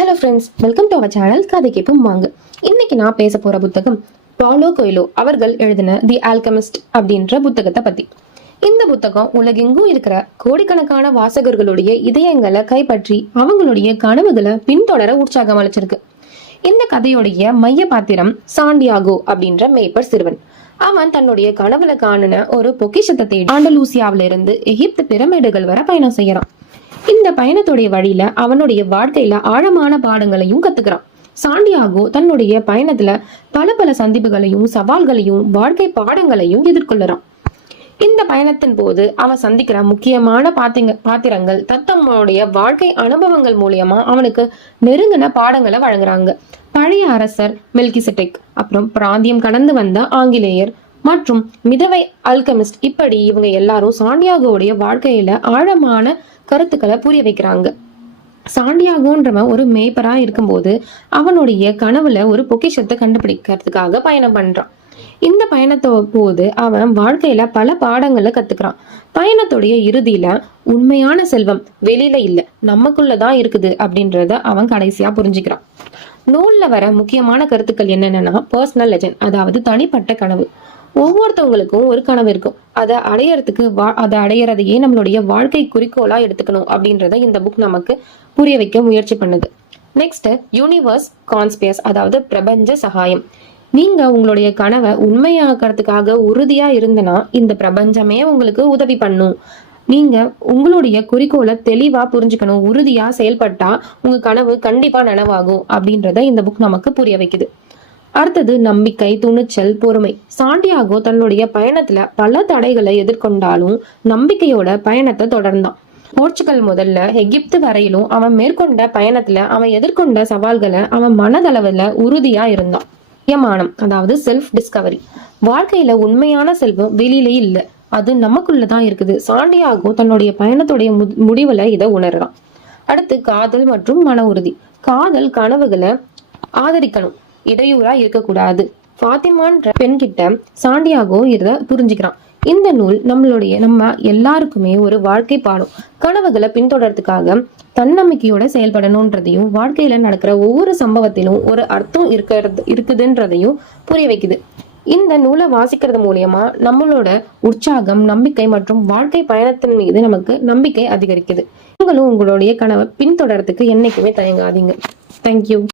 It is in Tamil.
Hello friends, welcome to our channel கதை கேட்போம் வாங்க. இன்னைக்கு நான் பேச போற புத்தகம் பாலோ கொய்லோ அவர்கள் எழுதின தி ஆல்கெமிஸ்ட் அப்படின்ற புத்தகத்தை பத்தி. இந்த புத்தகம் உலகெங்கும் இருக்கிற கோடிக்கணக்கான வாசகர்களுடைய இதயங்களை கைப்பற்றி அவங்களுடைய கனவுகளை பின்தொடர உற்சாகம் அளிச்சிருக்கு. இந்த கதையுடைய மைய பாத்திரம் சாண்டியாகோ அப்படின்ற மேய்ப்பர் சிறுவன். அவன் தன்னுடைய கனவுல காணுன ஒரு பொக்கிஷத்தை தேடி ஆண்டலூசியாவில இருந்து எகிப்து பிரமிடுகள் வரை பயணம் செய்யறான். இந்த பயணத்துடைய வழியில அவனுடைய வாழ்க்கையில ஆழமான பாடங்களையும் கத்துக்கிறான். சாண்டியாகோ தன்னுடைய பயணத்துல பல சந்திப்புகளையும் சவால்களையும் வாழ்க்கை பாடங்களையும் எதிர்கொள்ளுறான். இந்த பயணத்தின் போது அவன் சந்திக்கிற முக்கியமான பாத்திரங்கள் தத்தம்முடைய வாழ்க்கை அனுபவங்கள் மூலியமா அவனுக்கு நெருங்கின பாடங்களை வழங்குறாங்க. பழைய அரசர் மெல்கிசெடெக், அப்புறம் பிராந்தியம் கடந்து வந்த ஆங்கிலேயர் மற்றும் மிதவை அல்கெமிஸ்ட், இப்படி இவங்க எல்லாரும் சாண்டியாகோவுடைய வாழ்க்கையில ஆழமான கருத்துக்களை புரிய வைக்கிறாங்க. சாண்டியாகோன்றவன் ஒரு மேய்ப்பரா இருக்கும்போது அவனுடைய கனவுல ஒரு பொக்கிஷத்தை கண்டுபிடிக்கிறதுக்காக பயணம் பண்றான். இந்த பயணத்தோ போது அவன் வாழ்க்கையில பல பாடங்களை கத்துக்கிறான். பயணத்துடைய இறுதியில உண்மையான செல்வம் வெளியில இல்ல, நமக்குள்ளதான் இருக்குது அப்படின்றத அவன் கடைசியா புரிஞ்சுக்கிறான். நூல்ல வர முக்கியமான கருத்துக்கள் என்னென்னா, பர்சனல் லெஜண்ட், அதாவது தனிப்பட்ட கனவு. ஒவ்வொருத்தவங்களுக்கும் ஒரு கனவு இருக்கும். அதை அடையறதையே நம்மளுடைய வாழ்க்கை குறிக்கோளா எடுத்துக்கணும் அப்படின்றத இந்த புக் நமக்கு புரிய வைக்க முயற்சி பண்ணுது. நெக்ஸ்ட், யூனிவர்ஸ் கான்ஸ்பியஸ், அதாவது பிரபஞ்ச சகாயம். நீங்க உங்களுடைய கனவை உண்மையாக்கிறதுக்காக உறுதியா இருந்தனா இந்த பிரபஞ்சமே உங்களுக்கு உதவி பண்ணும். நீங்க உங்களுடைய குறிக்கோளை தெளிவா புரிஞ்சுக்கணும். உறுதியா செயல்பட்டா உங்க கனவு கண்டிப்பா நனவாகும் அப்படின்றத இந்த புக் நமக்கு புரிய வைக்குது. அடுத்தது நம்பிக்கை, துணிச்சல், பொறுமை. சாண்டியாகோ தன்னுடைய பயணத்துல பல தடைகளை எதிர்கொண்டாலும் நம்பிக்கையோட பயணத்தை தொடர்ந்தான். போர்ச்சுகல் முதல்ல எகிப்து வரையிலும் அவன் மேற்கொண்ட பயணத்துல அவன் எதிர்கொண்ட சவால்களை அவன் மனதளவுல உறுதியா இருந்தான். யமானம், அதாவது செல்ஃப் டிஸ்கவரி. வாழ்க்கையில உண்மையான செல்வம் வெளியிலே இல்ல, அது நமக்குள்ளதான் இருக்குது. சாண்டியாகோ தன்னுடைய பயணத்துடைய முடிவுல இதை உணர்றான். அடுத்து காதல் மற்றும் மன உறுதி. காதல் கனவுகளை ஆதரிக்கணும், இடையூறா இருக்கக்கூடாது. ஃபாத்திமான்ற பெண்கிட்ட சாண்டியாகோ இதை புரிஞ்சுக்கிறான். இந்த நூல் நம்ம எல்லாருக்குமே ஒரு வாழ்க்கை பாடம். கனவுகளை பின்தொடர்றதுக்காக தன்னம்பிக்கையோட செயல்படணும்ன்றதையும் வாழ்க்கையில நடக்கிற ஒவ்வொரு சம்பவத்திலும் ஒரு அர்த்தம் இருக்குதுன்றதையும் புரிய வைக்குது. இந்த நூலை வாசிக்கிறது மூலியமா நம்மளோட உற்சாகம், நம்பிக்கை மற்றும் வாழ்க்கை பயணத்தின் மீது நமக்கு நம்பிக்கை அதிகரிக்குது. நீங்களும் உங்களுடைய கனவை பின்தொடர்றதுக்கு என்னைக்குமே தயங்காதீங்க. தேங்க்யூ.